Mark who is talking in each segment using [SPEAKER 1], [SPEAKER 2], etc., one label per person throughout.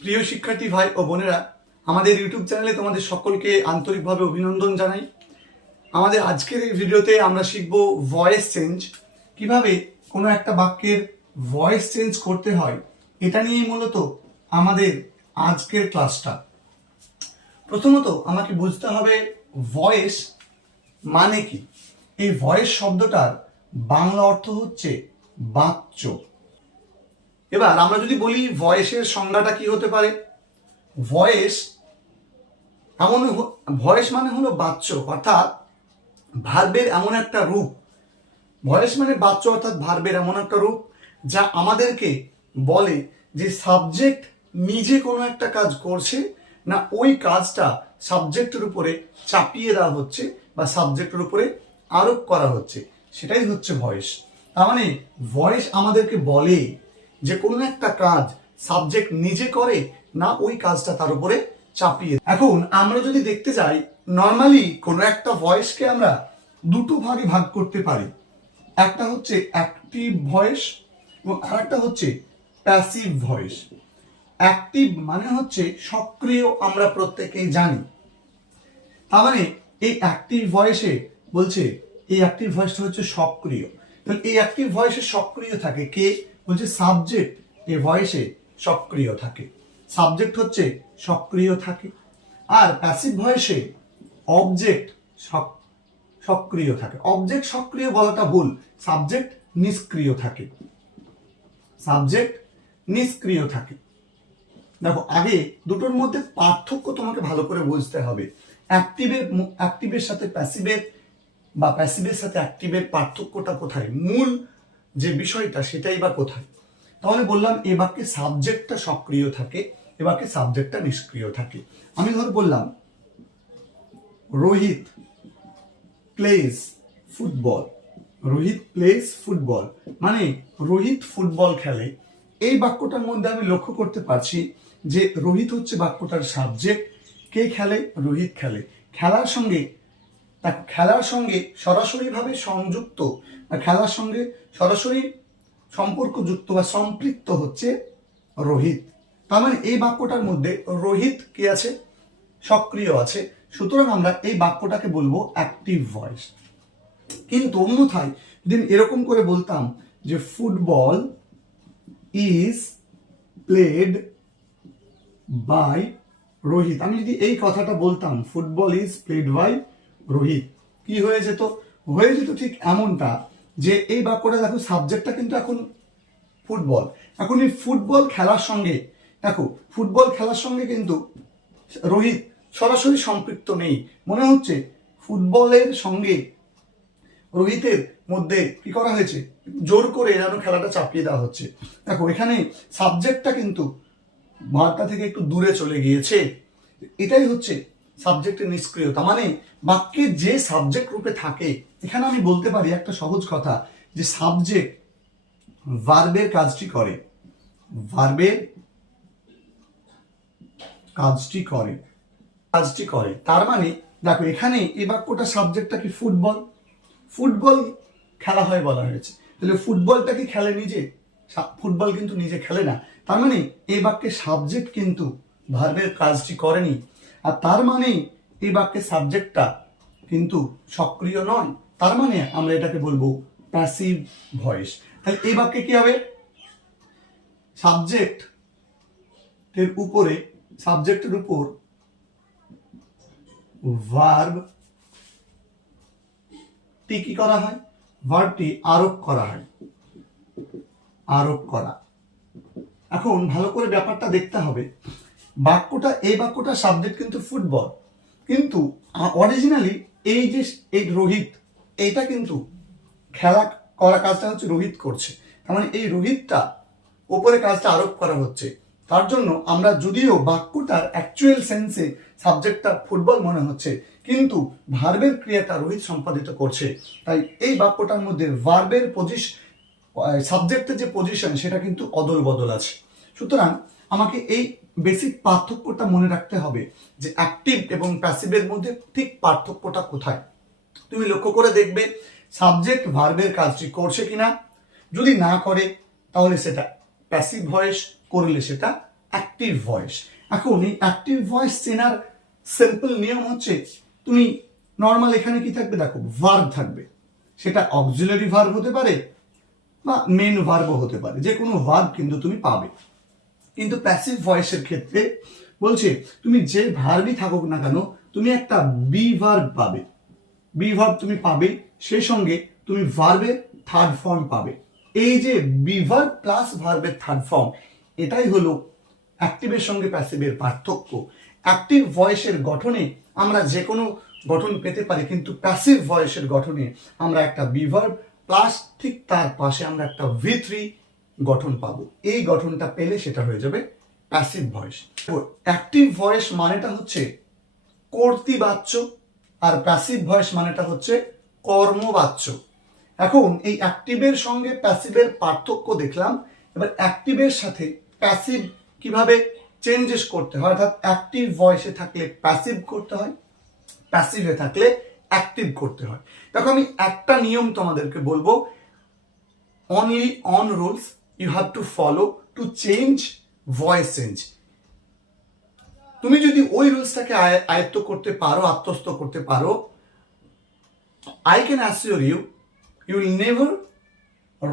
[SPEAKER 1] প্রিয় শিক্ষার্থী ভাই ও বোনেরা, আমাদের ইউটিউব চ্যানেলে তোমাদের সকলকে আন্তরিকভাবে অভিনন্দন জানাই। আমাদের আজকের এই ভিডিওতে আমরা শিখব ভয়েস চেঞ্জ কীভাবে কোনো একটা বাক্যের ভয়েস চেঞ্জ করতে হয়, এটা নিয়েই মূলত আমাদের আজকের ক্লাসটা। প্রথমত আমাকে বুঝতে হবে ভয়েস মানে কি? এই ভয়েস শব্দটার বাংলা অর্থ হচ্ছে বাচ্চ এবার আমরা যদি বলি ভয়েসের সংজ্ঞাটা কি হতে পারে? ভয়েস এমন ভয়েস মানে হলো বাচ্চ অর্থাৎ ভার্বের এমন একটা রূপ। ভয়েস মানে বাচ্চ অর্থাৎ ভার্বের এমন একটা রূপ, যা আমাদেরকে বলে যে সাবজেক্ট নিজে কোনো একটা কাজ করছে না ওই কাজটা সাবজেক্টের উপরে চাপিয়ে দেওয়া হচ্ছে বা সাবজেক্টের উপরে আরোপ করা হচ্ছে। সেটাই হচ্ছে ভয়েস। তার মানে ভয়েস আমাদেরকে বলে যে কোনো একটা কাজ সাবজেক্ট নিজে করে, না ওই কাজটা তার উপরে চাপিয়ে এখন আমরা যদি দেখতে যাই নর্মালি কোনো একটা ভয়েসকে আমরা দুটো ভাগে ভাগ করতে পারি। একটা হচ্ছে অ্যাক্টিভ ভয়েস এবং আরেকটা হচ্ছে প্যাসিভ ভয়েস অ্যাক্টিভ মানে হচ্ছে সক্রিয় আমরা প্রত্যেকেই জানি। তার মানে এই অ্যাক্টিভ ভয়েসে বলছে, এই অ্যাক্টিভ ভয়েসটা হচ্ছে সক্রিয়। তাহলে এই অ্যাক্টিভ ভয়েসে সক্রিয় থাকে কে? বলছে সাবজেক্ট এ ভয়েসে সক্রিয় থাকে। সাবজেক্ট হচ্ছে সক্রিয় থাকে। আর প্যাসিভ ভয়েসে অবজেক্ট সক্রিয় থাকে। অবজেক্ট সক্রিয় বলাটা ভুল। সাবজেক্ট নিষ্ক্রিয় থাকে। সাবজেক্ট নিষ্ক্রিয় থাকে। দেখো, আগে দুটোর মধ্যে পার্থক্য তোমাকে ভালো করে বুঝতে হবে। অ্যাক্টিভের অ্যাক্টিভের সাথে প্যাসিভের বা প্যাসিভের সাথে অ্যাক্টিভের পার্থক্যটা কোথায়? মূল যে বিষয়টা সেটাই বা কোথায়? তাহলে বললাম, এ বাক্যে সাবজেক্টটা সক্রিয় থাকে, এ বাক্যে সাবজেক্টটা নিষ্ক্রিয় থাকে। আমি ধর বললাম, Rohit plays football Rohit plays football মানে রোহিত ফুটবল খেলে। এই বাক্যটার মধ্যে আমি লক্ষ্য করতে পারছি যে রোহিত হচ্ছে বাক্যটার সাবজেক্ট। কে খেলে? রোহিত খেলে। খেলার সঙ্গে তা খেলার সঙ্গে সরাসরিভাবে সংযুক্ত বা খেলার সঙ্গে সরাসরি সম্পর্কযুক্ত বা সম্পৃক্ত হচ্ছে রোহিত। তার মানে এই বাক্যটার মধ্যে রোহিত কি আছে? সক্রিয় আছে। সুতরাং আমরা এই বাক্যটাকে বলব অ্যাক্টিভ ভয়েস কিন্তু অন্যথায় যদি এরকম করে বলতাম যে football is played by Rohit, আমি যদি এই কথাটা বলতাম football is played by Rohit. কি হয়ে যেত হয়ে যেত ঠিক এমনটা যে এই বাক্যটা দেখো সাবজেক্টটা কিন্তু এখন ফুটবল এখন এই ফুটবল খেলার সঙ্গে, দেখো ফুটবল খেলার সঙ্গে কিন্তু রোহিত সরাসরি সম্পৃক্ত নেই। মনে হচ্ছে ফুটবলের সঙ্গে রোহিতের মধ্যে কি করা হয়েছে? জোর করে যেন খেলাটা চাপিয়ে দেওয়া হচ্ছে। দেখো, এখানে সাবজেক্টটা কিন্তু ভারটা থেকে একটু দূরে চলে গিয়েছে। এটাই হচ্ছে সাবজেক্টের নিষ্ক্রিয়তা। মানে বাক্যে যে সাবজেক্ট রূপে থাকে, এখানে আমি বলতে পারি একটা সহজ কথা যে সাবজেক্ট ভার্বের কাজটি করে। ভার্বের কাজটি করে। কাজটি করে। তার মানে দেখো, এখানে এই বাক্যটা সাবজেক্টটা কি ফুটবল ফুটবল খেলা হয় বলা হয়েছে। তাহলে ফুটবলটা কি খেলে নিজে? ফুটবল কিন্তু নিজে খেলে না। তার মানে এই বাক্যে সাবজেক্ট কিন্তু ভার্বের কাজটি করেনি। আর তার মানে এই বাক্যের সাবজেক্টটা কিন্তু সক্রিয় নয়। তার মানে আমরা এটাকে বলব প্যাসিভ ভয়েস তাহলে এই বাক্যে কি হবে? সাবজেক্ট এর উপরে সাবজেক্টের উপর ভার্ব টি কি করা হয়? ভার্বটি আরোপ করা হয়। আরোপ করা। এখন ভালো করে ব্যাপারটা দেখতে হবে। বাক্যটা, এই বাক্যটা সাবজেক্ট কিন্তু ফুটবল কিন্তু অরিজিনালি এই যে, এই রোহিত, এটা কিন্তু খেলা করা কাজটা হচ্ছে রোহিত করছে। তার মানে এই রোহিতটা ওপরে কাজটা আরোপ করা হচ্ছে। তার জন্য আমরা যদিও বাক্যটার অ্যাকচুয়াল সেন্সে সাবজেক্টটা ফুটবল মনে হচ্ছে, কিন্তু ভার্বের ক্রিয়াটা রোহিত সম্পাদিত করছে। তাই এই বাক্যটার মধ্যে ভার্বের পজিশ সাবজেক্টের যে পজিশন সেটা কিন্তু অদল বদল আছে। সুতরাং আমাকে এই বেসিক পার্থক্যটা মনে রাখতে হবে যে অ্যাক্টিভ এবং প্যাসিভের মধ্যে ঠিক পার্থক্যটা কোথায়? তুমি লক্ষ্য করে দেখবে সাবজেক্ট ভার্বের কাজটি করছে কিনা। যদি না করে, তাহলে সেটা প্যাসিভ ভয়েস করলে সেটা অ্যাক্টিভ ভয়েস এখন এই অ্যাক্টিভ ভয়েস চেনার সিম্পল নিয়ম হচ্ছে, তুমি নর্মাল এখানে কি থাকবে? দেখো ভার্ব থাকবে। সেটা অক্সিলারি ভার্ব হতে পারে বা মেন ভার্বও হতে পারে। যে কোনো ভার্ব কিন্তু তুমি পাবে। কিন্তু প্যাসিভ ভয়েসের ক্ষেত্রে বলছে, তুমি যে ভার্বই থাকুক না কেন, তুমি একটা বি ভার্ব পাবে। বি ভার্ব তুমি পাবে, সেই সঙ্গে তুমি ভার্বের থার্ড ফর্ম পাবে। এই যে বি ভার্ব প্লাস ভার্বের থার্ড ফর্ম এটাই হলো অ্যাক্টিভের সঙ্গে প্যাসিভের পার্থক্য। অ্যাক্টিভ ভয়েসের গঠনে আমরা যে কোনো গঠন পেতে পারি, কিন্তু প্যাসিভ ভয়েসের গঠনে আমরা একটা বিভার্ব প্লাস ঠিক তার পাশে আমরা একটা ভি থ্রি গঠন পাবো। এই গঠনটা পেলে সেটা হয়ে যাবে প্যাসিভ ভয়েস অ্যাক্টিভ ভয়েস মানেটা হচ্ছে কর্তৃবাচ্য আর প্যাসিভ ভয়েস মানেটা হচ্ছে কর্মবাচ্য। এখন এই অ্যাক্টিভের সঙ্গে প্যাসিভের পার্থক্য দেখলাম। এবার অ্যাক্টিভের সাথে প্যাসিভ কীভাবে চেঞ্জেস করতে হয়? অর্থাৎ অ্যাক্টিভ ভয়েসে থাকলে প্যাসিভ করতে হয় প্যাসিভে থাকলে অ্যাক্টিভ করতে হয়। দেখো আমি একটা নিয়ম তোমাদেরকে বলব। Only one rules you have to follow to change voice change তুমি যদি ওই রুলসটাকে আয়ত্ত করতে পারো, আত্মস্থ করতে পারো I can assure you will never or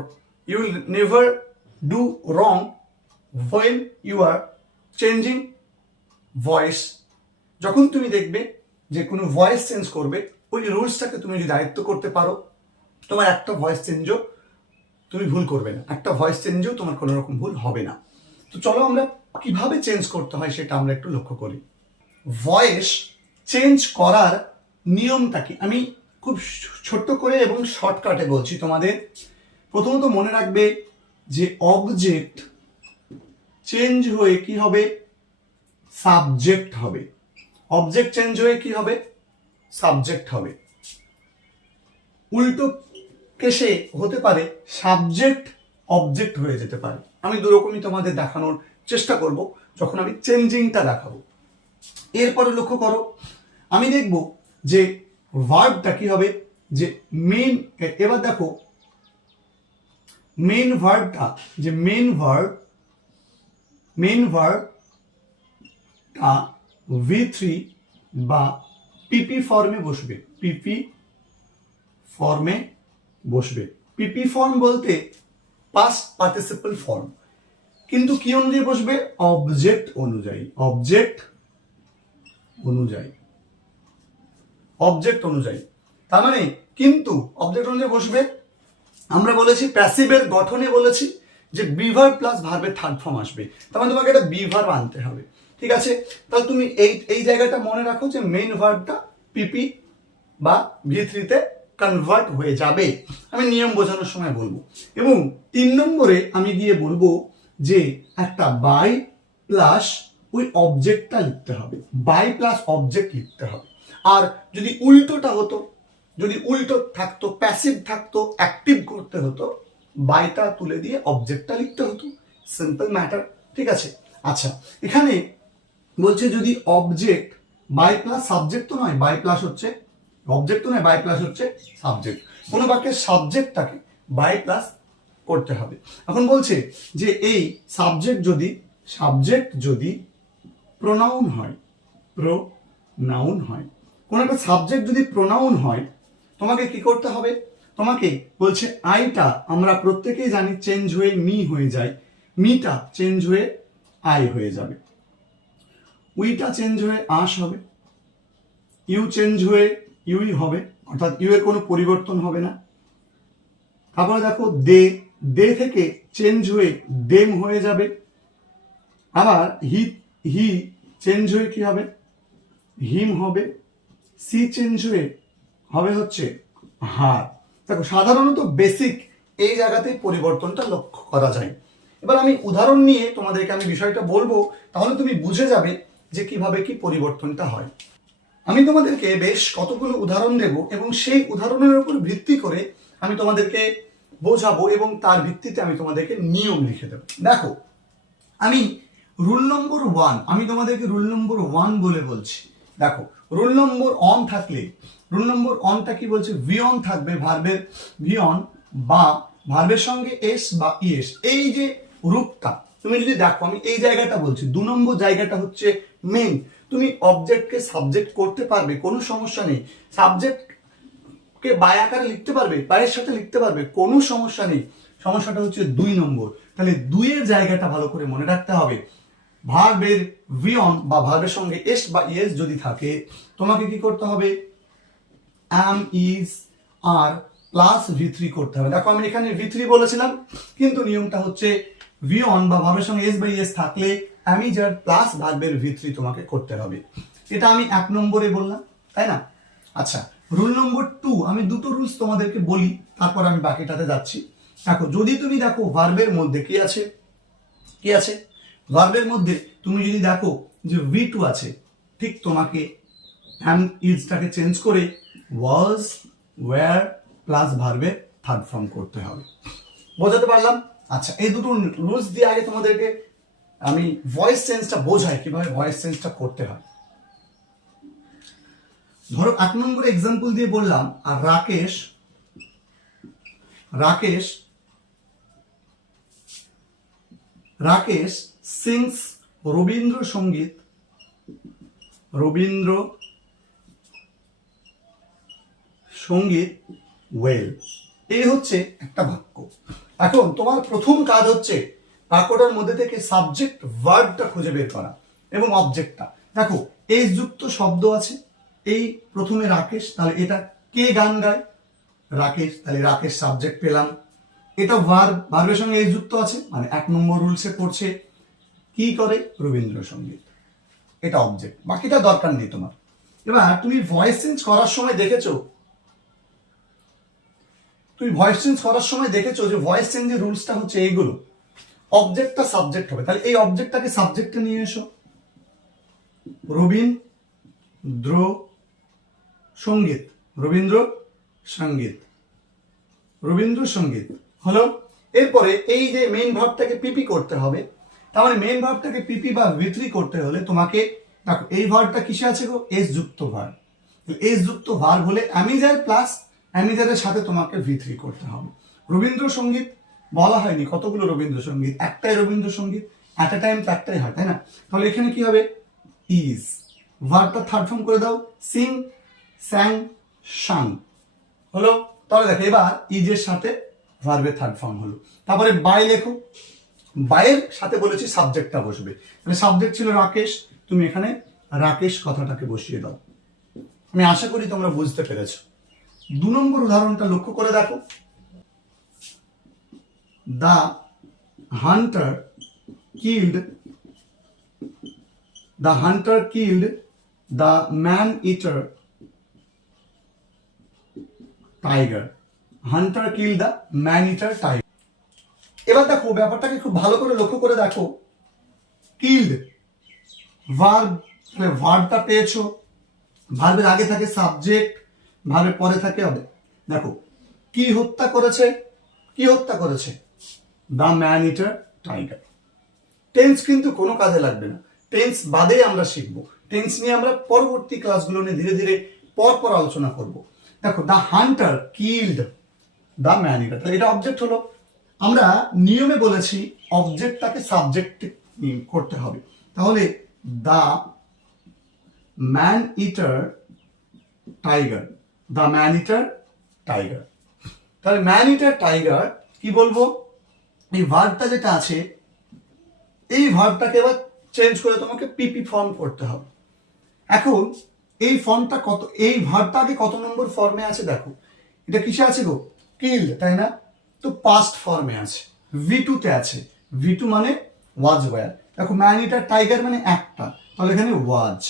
[SPEAKER 1] you will never do wrong when you are changing voice. যখন তুমি দেখবে যে কোনো ভয়েস চেঞ্জ করবে, ওই রুলসটাকে তুমি যদি আয়ত্ত করতে পারো, তোমার একটা ভয়েস চেঞ্জও তুমি ভুল করবে না। একটা ভয়েস চেঞ্জেও তোমার কোনো রকম ভুল হবে না। তো চলো আমরা কীভাবে চেঞ্জ করতে হয় সেটা আমরা একটু লক্ষ্য করি। ভয়েস চেঞ্জ করার নিয়মটা কি? আমি খুব ছোট্ট করে এবং শর্টকাটে বলছি তোমাদের। প্রথমত মনে রাখবে যে অবজেক্ট চেঞ্জ হয়ে কি হবে? সাবজেক্ট হবে। অবজেক্ট চেঞ্জ হয়ে কি হবে? সাবজেক্ট হবে। উল্টো কেসে হতে পারে সাবজেক্ট অবজেক্ট হয়ে যেতে পারে। আমি দুরকমই তোমাদের দেখানোর চেষ্টা করব, যখন আমি চেঞ্জিংটা দেখাবো। এরপরে লক্ষ্য করো, আমি দেখব যে ভার্বটা কি হবে, যে মেন এবার দেখো মেন ভার্বটা যে মেন ভার্ব মেন ভার্বটা ভি থ্রি বা পিপি ফর্মে বসবে। পিপি ফর্মে বসবে। পিপি ফর্ম বলতে পাস্ট পার্টিসিপল ফর্ম কিন্তু কি অনুযায়ী বসবে? অবজেক্ট অনুযায়ী। অবজেক্ট অনুযায়ী। অবজেক্ট অনুযায়ী। তার মানে কিন্তু অবজেক্ট অনুযায়ী বসবে। আমরা বলেছি প্যাসিভের গঠনে বলেছি যে বিভার প্লাস ভার্বের থার্ড ফর্ম আসবে। তার মানে তোমাকে একটা বিভার আনতে হবে। ঠিক আছে? তাহলে তুমি এই এই জায়গাটা মনে রাখো যে মেইন ভার্বটা পিপি বা ভি থ্রিতে কনভার্ট হয়ে যাবে। আমি নিয়ম বোঝানোর সময় বলব। এবং তিন নম্বরে আমি গিয়ে বলব যে একটা বাই প্লাস ওই অবজেক্টটা লিখতে হবে। বাই প্লাস অবজেক্ট লিখতে হবে। আর যদি উল্টোটা হতো, যদি উল্টো থাকতো প্যাসিভ থাকতো অ্যাক্টিভ করতে হতো বাইটা তুলে দিয়ে অবজেক্টটা লিখতে হতো। সিম্পল ম্যাটার ঠিক আছে? আচ্ছা এখানে বলছে যদি অবজেক্ট বাই প্লাস সাবজেক্ট তো নয় বাই প্লাস হচ্ছে অবজেক্ট তো নয় বাই প্লাস হচ্ছে সাবজেক্ট কোনো বাক্যের সাবজেক্টটাকে বাই প্লাস করতে হবে। এখন বলছে যে এই সাবজেক্ট যদি সাবজেক্ট যদি প্রোনাউন হয় প্রো নাউন হয়, কোনো একটা সাবজেক্ট যদি প্রোনাউন হয়, তোমাকে কি করতে হবে? তোমাকে বলছে আইটা আমরা প্রত্যেকেই জানি চেঞ্জ হয়ে মি হয়ে যায়, মিটা চেঞ্জ হয়ে আই হয়ে যাবে। উইটা চেঞ্জ হয়ে আস হবে। ইউ চেঞ্জ হয়ে ইউই হবে, অর্থাৎ ইউ এর কোনো পরিবর্তন হবে না। তারপরে দেখো, দে দে থেকে চেঞ্জ হয়ে দেম হয়ে যাবে। আবার হি হি চেঞ্জ হয়ে কি হবে? হিম হবে। সি চেঞ্জ হয়ে হবে হচ্ছে হার। দেখো, সাধারণত বেসিক এই জায়গাতেই পরিবর্তনটা লক্ষ্য করা যায়। এবার আমি উদাহরণ নিয়ে তোমাদেরকে আমি বিষয়টা বলব, তাহলে তুমি বুঝে যাবে যে কীভাবে কি পরিবর্তনটা হয়। আমি তোমাদেরকে বেশ কতগুলো উদাহরণ দেব এবং সেই উদাহরণের উপর ভিত্তি করে আমি তোমাদেরকে বোঝাবো এবং তার ভিত্তিতে আমি তোমাদেরকে নিয়ম লিখে দেবো। দেখো, আমি রুল নম্বর ওয়ান, আমি তোমাদেরকে রুল নম্বর ওয়ান বলে বলছি। দেখো, রুল নম্বর অন থাকলে, রুল নম্বর অনটা কি বলছে? ভি অন থাকবে ভার্বের ভি অন বা ভার্বের সঙ্গে এস বা ইএস। এই যে রূপটা, তুমি যদি দেখো, আমি এই জায়গাটা বলছি, দু নম্বর জায়গাটা হচ্ছে মেন তুমি অবজেক্টকে সাবজেক্ট করতে পারবে, কোনো সমস্যা নেই। সাবজেক্টকে বাই আকারে লিখতে পারবে বায়ের সাথে লিখতে পারবে, কোনো সমস্যা নেই। সমস্যাটা হচ্ছে দুই নম্বর। তাহলে দুইয়ের জায়গাটা ভালো করে মনে রাখতে হবে। ভার্বের ভিয়ন বা ভার্বের সঙ্গে এস বা ইয়েস যদি থাকে, তোমাকে কি করতে হবে? Am is are plus V three করতে হবে। দেখো, আমি এখানে ভি থ্রি বলেছিলাম, কিন্তু নিয়মটা হচ্ছে ভি বা ভাবের সঙ্গে এস বাই এস থাকলে অ্যামিজার প্লাস ভার্বের ভি থ্রি তোমাকে করতে হবে। এটা আমি এক নম্বরে বললাম, তাই না? আচ্ছা রুল নম্বর টু আমি দুটো রুলস তোমাদেরকে বলি, তারপর আমি বাকিটাতে যাচ্ছি। দেখো, যদি তুমি দেখো ভার্বের মধ্যে কি আছে? কি আছে? ভার্বের মধ্যে তুমি যদি দেখো যে ভি টু আছে, ঠিক তোমাকে অ্যাম ইজটাকে চেঞ্জ করে ওয়াজ ওয়্যার প্লাস ভার্বের থার্ড ফর্ম করতে হবে। বোঝাতে পারলাম? আচ্ছা এই দুটো রুলস দিয়ে আগে তোমাদেরকে আমি ভয়েস চেঞ্জটা বোঝাই, কীভাবে ভয়েস চেঞ্জটা করতে হয়। ধরো এক নম্বর এক্সাম্পল দিয়ে বললাম, আর রাকেশ রাকেশ রাকেশ সিংস রবীন্দ্রসঙ্গীত, রবীন্দ্র সংগীত ওয়েল এই হচ্ছে একটা বাক্য। এখন তোমার প্রথম কাজ হচ্ছে বাক্যটার মধ্যে থেকে সাবজেক্ট ভার্বটা খুঁজে বের করা এবং অবজেক্টটা দেখো, এই যুক্ত শব্দ আছে, এই প্রথমে রাকেশ, তাহলে এটা কে গান গায়? রাকেশ, তাহলে রাকেশ সাবজেক্ট পেলাম। এটা ভার্ব ভার্বের সঙ্গে এই যুক্ত আছে মানে এক নম্বর রুলসে পড়ছে। কি করে? রবীন্দ্রসঙ্গীত। এটা অবজেক্ট বাকিটা দরকার নেই তোমার। এবার তুমি ভয়েস চেঞ্জ করার সময় দেখেছ? তুমি ভয়েস চেঞ্জ করার সময় দেখেছ যে ভয়েস চেঞ্জের রুলসটা হচ্ছে এইগুলো। অবজেক্টটা সাবজেক্ট হবে। তাহলে এই অবজেক্টটাকে সাবজেক্টে নিয়ে এসো। রবীন্দ্র সংগীত। রবীন্দ্র সংগীত। রবীন্দ্র সংগীত। হলো? এরপরে এই যে মেইন ভাবটাকে পিপি করতে হবে, তার মানে মেইন ভাবটাকে পিপি বা ভিত্রি করতে হলে তোমাকে, দেখো, এই ভার্বটা কিসে আছে গো? এস যুক্ত ভার্ব এস যুক্ত ভার্ব হলে অ্যামিজার প্লাস অ্যামিজারের সাথে তোমাকে ভিত্রি করতে হবে। রবীন্দ্রসঙ্গীত বলা হয়নি কতগুলো রবীন্দ্রসঙ্গীত? একটাই রবীন্দ্রসঙ্গীত অ্যাট এ টাইম তো একটাই হয়, তাই না? তাহলে এখানে কি হবে? ইজ ভার্বটা থার্ড ফর্ম করে দাও সিং স্যাং সাং হলো? তাহলে দেখো, এবার ইজের সাথে ভার্বের থার্ড ফর্ম হলো। তারপরে বাই লেখো। বাইয়ের সাথে বলেছি সাবজেক্টটা বসবে। মানে সাবজেক্ট ছিল রাকেশ, তুমি এখানে রাকেশ কথাটাকে বসিয়ে দাও। আমি আশা করি তোমরা বুঝতে পেরেছ। দু নম্বর উদাহরণটা লক্ষ্য করে দেখো। The hunter killed, the hunter killed, the man eater tiger. Hunter kill the man eater tiger. এবার দেখো, ব্যাপারটাকে খুব ভালো করে লক্ষ্য করে দেখো। কিল্ড, ভার্ব ভার্বটা পেয়েছ। ভার্বের আগে থাকে সাবজেক্ট, ভার্বের পরে থাকে হবে দেখো, কি হত্যা করেছে? কি হত্যা করেছে? The man eater tiger tense কিন্তু কোনো কাজে লাগবে না। টেন্স বাদে আমরা শিখব। টেন্স নিয়ে আমরা পরবর্তী ক্লাসগুলো নিয়ে ধীরে ধীরে পর পর আলোচনা করব। দেখো the hunter killed the man eater তাহলে এটা অবজেক্ট হলো। আমরা নিয়মে বলেছি অবজেক্টটাকে সাবজেক্ট করতে হবে। তাহলে the man eater tiger the man eater tiger তাহলে ম্যান ইটার টাইগার কি বলব? এই ভার্বটা যেটা আছে, এই ভার্বটাকে এবার চেঞ্জ করে তোমাকে পিপি ফর্ম করতে হবে। এখন এই ফর্মটা কত, এই ভার্বটা আগে কত নম্বর ফর্মে আছে দেখো। এটা কিসে আছে গো? কিল, তাই না? তো পাস্ট ফর্মে আছে। ভি টুতে আছে। ভি টু মানে ওয়াজ ওয়ার দেখো ম্যান ইটার টাইগার মানে একটা। তাহলে এখানে was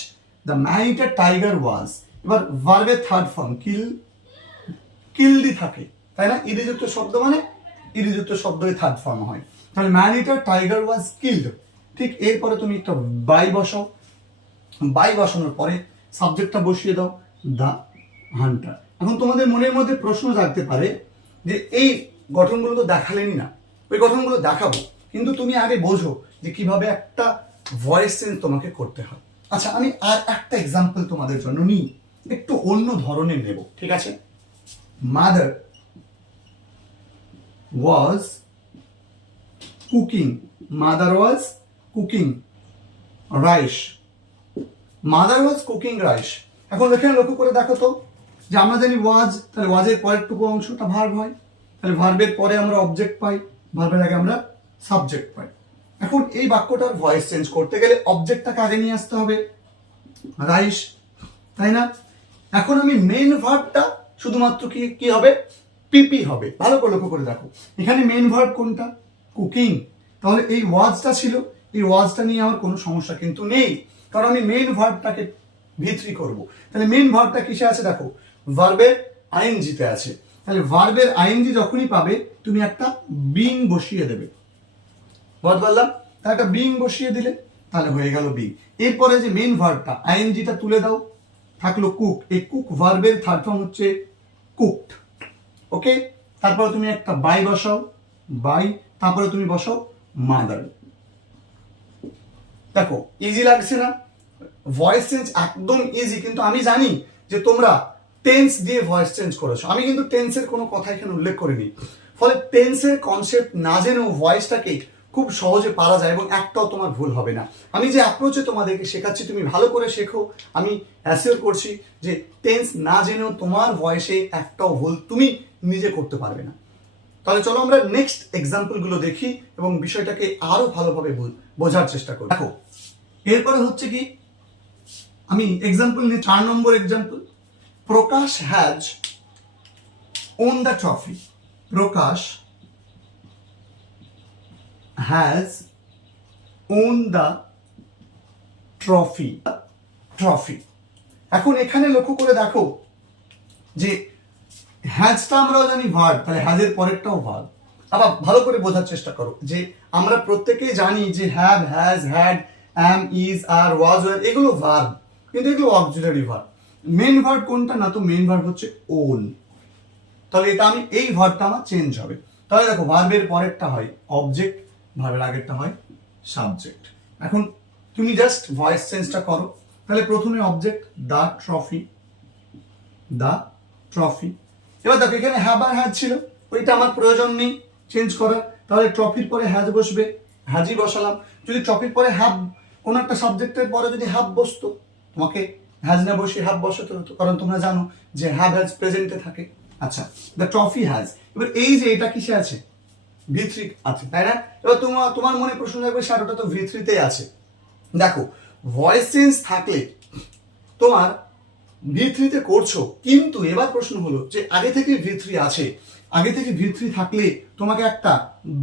[SPEAKER 1] the man eater tiger was এবার ভার্বের থার্ড ফর্ম কিল। কিলডি থাকে। তাই না? ইডিযুক্ত শব্দ মানে ইডিযুক্ত শব্দই থার্ড ফর্ম হয়। তাহলে man eater tiger was killed ঠিক এরপরে তুমি একটা বাই বসাও। বাই বসানোর পরে সাবজেক্টটা বসিয়ে দাও দ্য হান্টার এখন তোমাদের মনের মধ্যে প্রশ্ন জাগতে পারে যে এই গঠনগুলো তো দেখালেনি না। ওই গঠনগুলো দেখাবো। কিন্তু তুমি আগে বোঝো যে কীভাবে একটা ভয়েস চেঞ্জ তোমাকে করতে হয়। আচ্ছা আমি আর একটা এক্সাম্পল তোমাদের জন্য নিই। একটু অন্য ধরনের নেব। ঠিক আছে? Mother was cooking mother was cooking rice mother was cooking rice এখন এখানে লক্ষ্য করে দেখো তো, যে আমরা জানি ওয়াজ তাহলে ওয়াজের পরের টুকু অংশটা ভার্ব হয়। তাহলে ভার্বের পরে আমরা অবজেক্ট পাই ভার্বের আগে আমরা সাবজেক্ট পাই। এখন এই বাক্যটার ভয়েস চেঞ্জ করতে গেলে অবজেক্টটাকে আগে নিয়ে আসতে হবে। রাইস তাই না? এখন আমি মেইন ভার্বটা শুধুমাত্র কি কি হবে? পিপি হবে। ভালো করে লক্ষ্য করে দেখো। এখানে মেন ভার্ব কোনটা? কুকিং তাহলে এই ওয়াজটা ছিল। এই ওয়াজটা নিয়ে আমার কোনো সমস্যা কিন্তু নেই। কারণ আমি মেন ভার্বটাকে ভিত্রি করব। তাহলে মেন ভার্বটা কিসে আছে দেখো? ভার্বের আইএনজিতে আছে। তাহলে ভার্বের আইএনজি যখনই পাবে, তুমি একটা বিং বসিয়ে দেবে। বল বললাম তাহলে একটা বিং বসিয়ে দিলে, তাহলে হয়ে গেল বিং এরপরে যে মেইন ভার্বটা আইএনজিটা তুলে দাও। থাকল কুক এই কুক ভার্বের থার্ড ফর্ম হচ্ছে কুকড ওকে? তারপরে তুমি একটা বাই বসাও, বাই, তারপরে তুমি বসাও মাদার। দেখো ইজি লাগছে না? ভয়েস চেঞ্জ একদম ইজি কিন্তু আমি জানি যে তোমরা টেন্স দিয়ে ভয়েস চেঞ্জ করেছ। আমি কিন্তু টেন্সের কোনো কথা এখানে উল্লেখ করিনি। ফলে টেন্সের কনসেপ্ট না জেনেও ভয়েসটাকে খুব সহজে পারা যায় এবং একটাও তোমার ভুল হবে না। আমি যে অ্যাপ্রোচে তোমাদেরকে শেখাচ্ছি, তুমি ভালো করে শেখো। আমি অ্যাসিওর করছি যে টেন্স না জেনেও তোমার ভয়েসে একটাও ভুল তুমি নিজে করতে পারবে না। তাহলে চলো আমরা নেক্সট এক্সাম্পলগুলো দেখি এবং বিষয়টাকে আরও ভালোভাবে বোঝার চেষ্টা করি। দেখো, এরপরে হচ্ছে কি, আমি এক্সাম্পল নিয়ে চার নম্বর example Prakash has won the trophy Prakash has won the trophy trophy এখন এখানে লক্ষ্য করে দেখো যে হ্যাজটা আমরাও জানি ভার্ব তাহলে হ্যাজের পরেরটাও ভার্ব আবার ভালো করে বোঝার চেষ্টা করো যে আমরা প্রত্যেকেই জানি যে have has, had, am, is, are, was were এগুলো ভার্ব কিন্তু এগুলো অক্সিলারি ভার্ব মেন ভার্ব কোনটা না তো মেন ভার্ব হচ্ছে ওন। তাহলে এটা আমি, এই ভার্বটা আমার চেঞ্জ হবে। তাহলে দেখো, ভার্বের পরেরটা হয় অবজেক্ট, ভার্বের আগেরটা হয় সাবজেক্ট। এখন তুমি জাস্ট ভয়েস চেঞ্জটা করো। তাহলে প্রথমে object, the trophy the trophy. এবার দেখো, এখানে হ্যাভ আর হ্যাজ ছিল। ওইটা আমার প্রয়োজন নেই চেঞ্জ করার। তাহলে ট্রফির পরে হ্যাজ বসবে। হ্যাজই বসালাম। যদি ট্রফির পরে হ্যাভ কোনো একটা সাবজেক্টের পরে যদি হ্যাভ বসতো, তোমাকে হ্যাজ না বসে হ্যাভ বসাতে হতো। কারণ তোমরা জানো যে হ্যাভ হ্যাজ প্রেজেন্টে থাকে। আচ্ছা দ্য ট্রফি হ্যাজ এবার এই যে এটা কিসে আছে? ভিথ্রি আছে, তাই না? এবার তোমার তোমার মনে প্রশ্ন থাকবে স্যার ওটা তো ভিথ্রিতেই আছে। দেখো ভয়েস চেঞ্জ থাকলে তোমার ভিথ্রিতে করছ, কিন্তু এবার প্রশ্ন হলো যে আগে থেকে ভিথ্রি আছে, আগে থেকে ভিথ্রি থাকলে তোমাকে একটা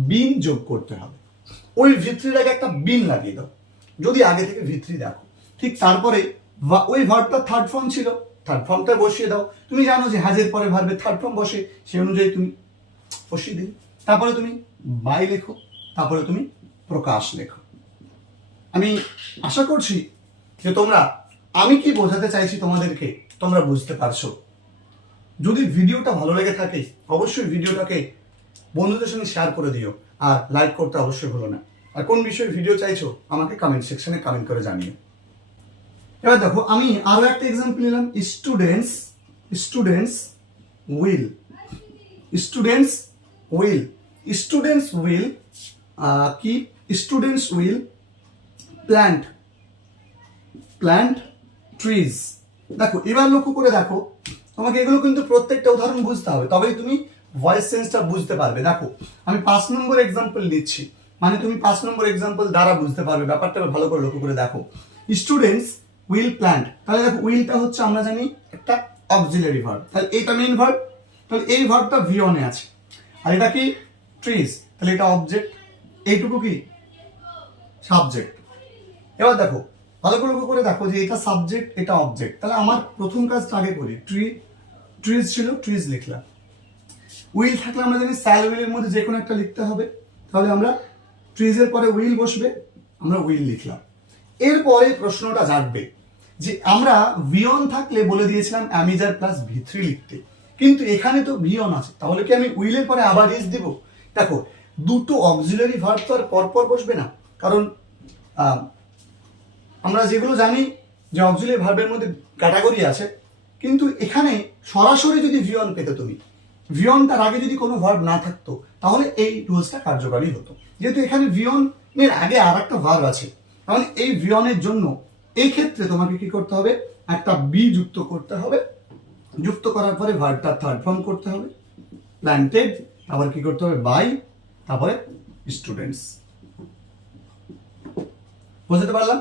[SPEAKER 1] বিন যোগ করতে হবে। ওই ভিথ্রির আগে একটা বিন লাগিয়ে দাও। যদি আগে থেকে ভিথ্রি দেখো, ঠিক তারপরে ওই ভার্বটা থার্ড ফর্ম ছিল থার্ড ফর্মটা বসিয়ে দাও। তুমি জানো যে হাজের পরে ভার্বে থার্ড ফর্ম বসে সেই অনুযায়ী তুমি বসিয়ে দিলে তারপরে তুমি বাই লেখো, তারপরে তুমি প্রকাশ লেখো। আমি আশা করছি যে তোমরা আমি কি বোঝাতে চাইছি তোমাদেরকে? তোমরা বুঝতে পারছ। যদি ভিডিওটা ভালো লেগে থাকে, অবশ্যই ভিডিওটাকে বন্ধুদের সঙ্গে শেয়ার করে দিও, আর লাইক করতে অবশ্যই ভুলো না। আর কোন বিষয়ে ভিডিও চাইছো, আমাকে কমেন্ট সেকশনে কমেন্ট করে জানিও। এবার দেখো, আমি আরও একটা এক্সাম্পল নিলাম। Students students will students will students will কি? Students will plant plant trees দেখো, এবার লক্ষ্য করে দেখো, তোমাকে এগুলো কিন্তু প্রত্যেকটা উদাহরণ বুঝতে হবে, তবেই তুমি ভয়েস সেন্সটা বুঝতে পারবে। দেখো, আমি পাঁচ নম্বর এক্সাম্পল নিচ্ছি মানে তুমি পাঁচ নম্বর এক্সাম্পল দ্বারা বুঝতে পারবে, ব্যাপারটা ভালো করে লক্ষ্য করে দেখো। স্টুডেন্টস উইল প্ল্যান্ট তাহলে দেখো উইলটা হচ্ছে আমরা জানি একটা অক্সিলারি ভার্ব তাহলে এইটা মেইন ভার্ব তাহলে এই ভার্বটা ভিওনে আছে। আর এটা কি? ট্রিজ তাহলে এটা অবজেক্ট এইটুকু কি? সাবজেক্ট এবার দেখো ভালো করে লক্ষ্য করে দেখো যে এটা সাবজেক্ট এটা অবজেক্ট তাহলে আমার প্রথম কাজটা আগে করি। ট্রি ট্রিজ ছিল ট্রিজ লিখলাম। উইল থাকলে আমরা জানি স্যাল উইলের মধ্যে যে কোনো একটা লিখতে হবে। তাহলে আমরা ট্রিজের পরে উইল বসবে, আমরা উইল লিখলাম। এরপরে প্রশ্নটা জাগবে যে আমরা ভিয়ন থাকলে বলে দিয়েছিলাম অ্যামিজার প্লাস ভি থ্রি লিখতে। কিন্তু এখানে তো ভিয়ন আছে, তাহলে কি আমি উইলের পরে আবার ইজ দিব? দেখো, দুটো অক্সিলারি ভার্ব তো আর পরপর বসবে না। কারণ আমরা যেগুলো জানি যে অক্সিলারি ভার্বের মধ্যে ক্যাটাগরি আছে, কিন্তু এখানে সরাসরি যদি ভিয়ন পেতে তুমি ভিয়নটার আগে যদি কোনো ভার্ব না থাকতো, তাহলে এই রুলসটা কার্যকারী হতো। যেহেতু এখানে ভিয়নের আগে আর একটা ভার্ব আছে, তাহলে এই ভিয়নের জন্য এই ক্ষেত্রে তোমাকে কি করতে হবে? একটা বি যুক্ত করতে হবে। যুক্ত করার পরে ভার্বটা থার্ড ফর্ম করতে হবে। প্ল্যান্টেড তারপর কি করতে হবে? বাই তারপরে স্টুডেন্টস বুঝতে পারলাম?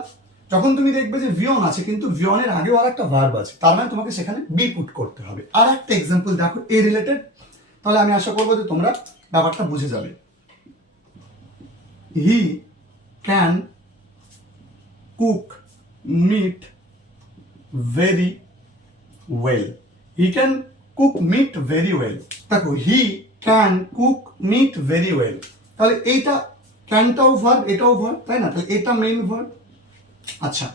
[SPEAKER 1] যখন তুমি দেখবে যে ভিয়ন আছে, কিন্তু ভিয়নের আগেও আর একটা ভার্ব আছে, তার মানে তোমাকে সেখানে বি পুট করতে হবে। আর একটা এক্সাম্পল দেখো এ রিলেটেড তাহলে আমি আশা করব যে তোমরা ব্যাপারটা বুঝে যাবে। He can cook meat very well he can cook meat very well দেখো he can cook meat very well তাহলে এইটা ক্যানটাও ভার্ব এটাও ভার্ব তাই না? তাহলে এটা মেইন ভার্ব আচ্ছা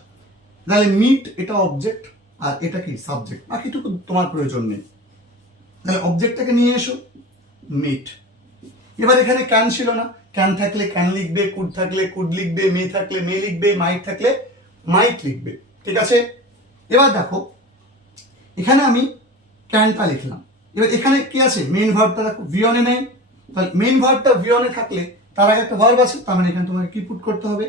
[SPEAKER 1] তাহলে মিট এটা অবজেক্ট আর এটা কি সাবজেক্ট বাকিটুকু তোমার প্রয়োজন নেই। তাহলে অবজেক্টটাকে নিয়ে এসো মিট এবার এখানে ক্যান ছিল না। ক্যান থাকলে ক্যান লিখবে কুড থাকলে কুড লিখবে মে থাকলে মে লিখবে মাইট থাকলে মাইট লিখবে। ঠিক আছে? এবার দেখো, এখানে আমি ক্যানটা লিখলাম। এবার এখানে কি আছে? মেন ভার্বটা দেখো ভিয়নে নেই। তাহলে মেইন ভার্বটা ভিয়নে থাকলে তার আগে একটা ভার্ব আছে, তার মানে এখানে তোমাকে কি পুট করতে হবে?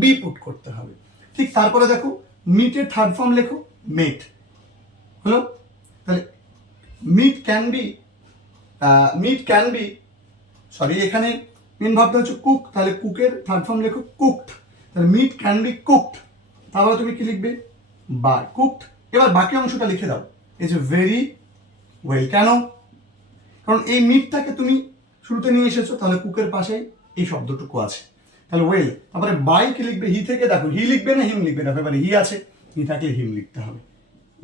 [SPEAKER 1] বি পুট করতে হবে। ঠিক তারপরে দেখো মিটের থার্ড ফর্ম লেখো মেট হলো? তাহলে meat can be meat can be sorry এখানে মেন ভাবটা হচ্ছে কুক তাহলে কুকের থার্ড ফর্ম লেখো কুকড তাহলে মিট ক্যান বি কুকড তাহলে তুমি কি লিখবে? বাই কুকড এবার বাকি অংশটা লিখে দাও। এই যে ভেরি ওয়েল কেন? কারণ এই মিটটাকে তুমি শুরুতে নিয়ে এসেছ, তাহলে কুকের পাশে এই শব্দটুকু আছে। তাহলে ওয়েল তারপরে বাই কি লিখবে? হি থেকে দেখো হি লিখবে না হিম লিখবে দেখো এবারে হি আছে। হি থাকলে হিম লিখতে হবে।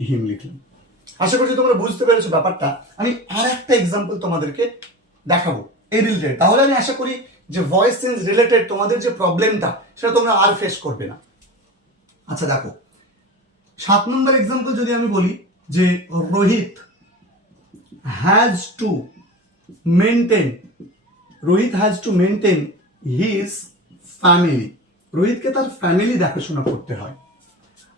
[SPEAKER 1] হিম লিখলাম। আশা করছি তোমরা বুঝতে পেরেছ ব্যাপারটা। আমি আর একটা এক্সাম্পল তোমাদেরকে দেখাবো। এই রিলেটেড তাহলে আমি আশা করি যে ভয়েস চেঞ্জ রিলেটেড তোমাদের যে প্রবলেমটা সেটা তোমরা আর ফেস করবে না। আচ্ছা দেখো। সাত নম্বর এক্সাম্পল যদি আমি বলি যে Rohit has to maintain Rohit has to maintain his family রোহিতকে তার ফ্যামিলি দেখাশোনা করতে হয়।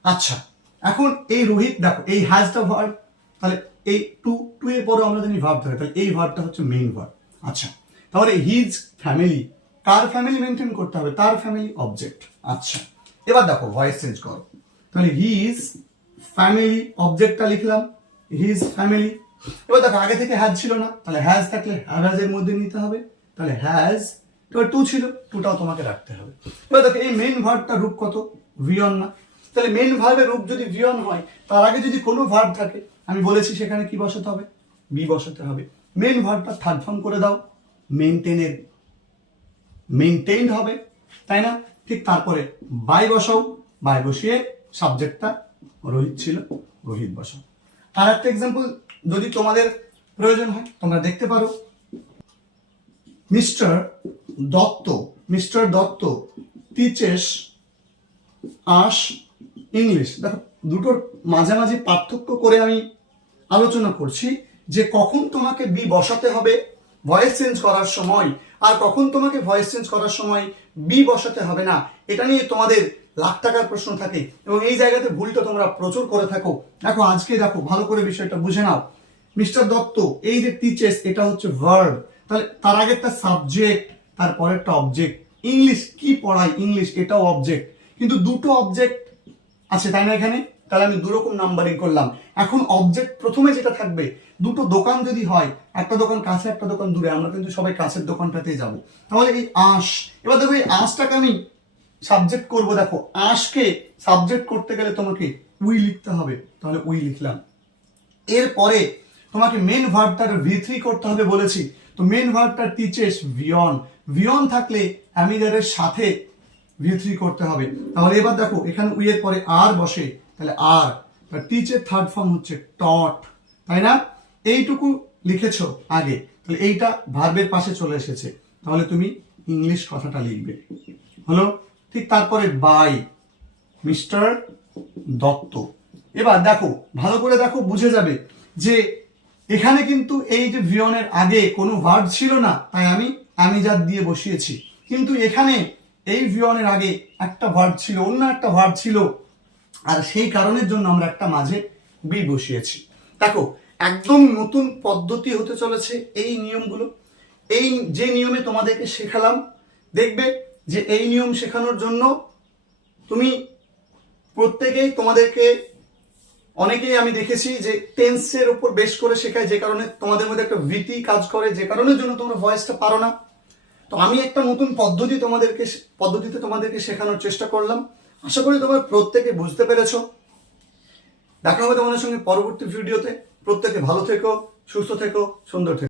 [SPEAKER 1] আচ্ছা এখন এই রোহিত, দেখো, এই হ্যাজটা ভার্ব তাহলে এই টু টু এর পরে আমরা জানি ভার্ব থাকে তাহলে এই ভার্বটা হচ্ছে মেইন ভার্ব আচ্ছা তাহলে হিজ ফ্যামিলি কার ফ্যামিলি মেনটেন করতে হবে? তার ফ্যামিলি অবজেক্ট আচ্ছা এবার দেখো ভয়েস চেঞ্জ করো। তাহলে হিজ ফ্যামিলি অবজেক্টটা লিখলাম হিজ ফ্যামিলি এবার দেখো, আগে থেকে হ্যাজ ছিল না, তাহলে হ্যাজ থাকলে হ্যাজ এর মধ্যে নিতে হবে, তাহলে হ্যাজ এবার টু ছিল টুটাও তোমাকে রাখতে হবে। এবার দেখো, এই মেন ভার্বটার রূপ কত? ভিয়ন না। তাহলে মেন ভার্বের রূপ যদি ভিয়ন হয়, তার আগে যদি কোনো ভার্ব থাকে, আমি বলেছি সেখানে কি বসাতে হবে? বি বসাতে হবে। মেন ভার্বটা থার্ড ফর্ম করে দাও। মেনটেনের মেনটেইন হবে, তাই না? ঠিক তারপরে বাই বসাও। বাই বসিয়ে সাবজেক্টটা রোহিত ছিল, রোহিত বসাও। আর একটা এক্সাম্পল যদি তোমাদের প্রয়োজন হয়, তোমরা দেখতে পারো। Mister Dutta Mister Dutta, teaches us English. দেখো, দুটোর মাঝামাঝি পার্থক্য করে আমি আলোচনা করছি যে কখন তোমাকে বি বসাতে হবে ভয়েস চেঞ্জ করার সময়, আর কখন তোমাকে ভয়েস চেঞ্জ করার সময় বি বসাতে হবে না, এটা নিয়ে তোমাদের লাখ টাকার প্রশ্ন থাকে এবং এই জায়গাতে ভুলটা তোমরা প্রচুর করে থাকো। দেখো, আজকে দেখো, ভালো করে বিষয়টা বুঝে নাও। মিস্টার দত্ত, এই যে টিচেস, এটা হচ্ছে ভার্ব তাহলে তার আগে একটা সাবজেক্ট তারপরে একটা অবজেক্ট ইংলিশ কি পড়ায়? ইংলিশ এটাও অবজেক্ট কিন্তু দুটো অবজেক্ট আছে, তাই না এখানে? তাহলে আমি দুরকম নাম্বারিং করলাম। এখন অবজেক্ট প্রথমে যেটা থাকবে, দুটো দোকান যদি হয়, একটা দোকান কাছে, একটা দোকান দূরে, আমরা কিন্তু সবাই কাছের দোকানটাতেই যাব। তাহলে এই আঁশ, এবার দেখো এই আঁশটাকে আমি সাবজেক্ট করব। দেখো, আঁশকে সাবজেক্ট করতে গেলে তোমাকে উই লিখতে হবে। তাহলে উই লিখলাম। এরপরে তোমাকে মেন ভার্বটার ভি থ্রি করতে হবে বলেছি। তো মেন ভার্বটা টিচেস ভিয়ন ভিয়ন থাকলে অ্যামিদারের সাথে ভি থ্রি করতে হবে। তাহলে এবার দেখো, এখানে উইয়ের পরে আর বসে, তাহলে আর টিচের থার্ড ফর্ম হচ্ছে টট তাই না? এইটুকু লিখেছ আগে, তাহলে এইটা ভার্বের পাশে চলে এসেছে। তাহলে তুমি ইংলিশ কথাটা লিখবে। হলো, ঠিক তারপরে বাই মিস্টার দত্ত। এবার দেখো, ভালো করে দেখো, বুঝে যাবে যে এখানে কিন্তু এই যে ভিয়নের আগে কোনো ভার্ব ছিল না, তাই আমি আমি যার দিয়ে বসিয়েছি। কিন্তু এখানে এই ভিয়নের আগে একটা ভার্ব ছিল, অন্য একটা ভার্ব ছিল। আর সেই কারণের জন্য আমরা একটা মাঝে বি বসিয়েছি। দেখো, একদম নতুন পদ্ধতি হতে চলেছে এই নিয়মগুলো। এই যে নিয়মে তোমাদেরকে শেখালাম, দেখবে যে এই নিয়ম শেখানোর জন্য তুমি প্রত্যেকেই তোমাদেরকে অনেকেই আমি দেখেছি যে টেন্সের উপর বেশ করে শেখায় যে কারণে তোমাদের মধ্যে একটা ভীতি কাজ করে, যে কারণের জন্য তোমরা ভয়েসটা পারো না। তো আমি একটা নতুন পদ্ধতি তোমাদেরকে পদ্ধতিতে তোমাদেরকে শেখানোর চেষ্টা করলাম। আশা করি তোমরা প্রত্যেকে বুঝতে পেরেছ। দেখা হবে তোমাদের সঙ্গে পরবর্তী ভিডিওতে প্রত্যেকে ভালো থেকো, সুস্থ থেকো, সুন্দর থেকো।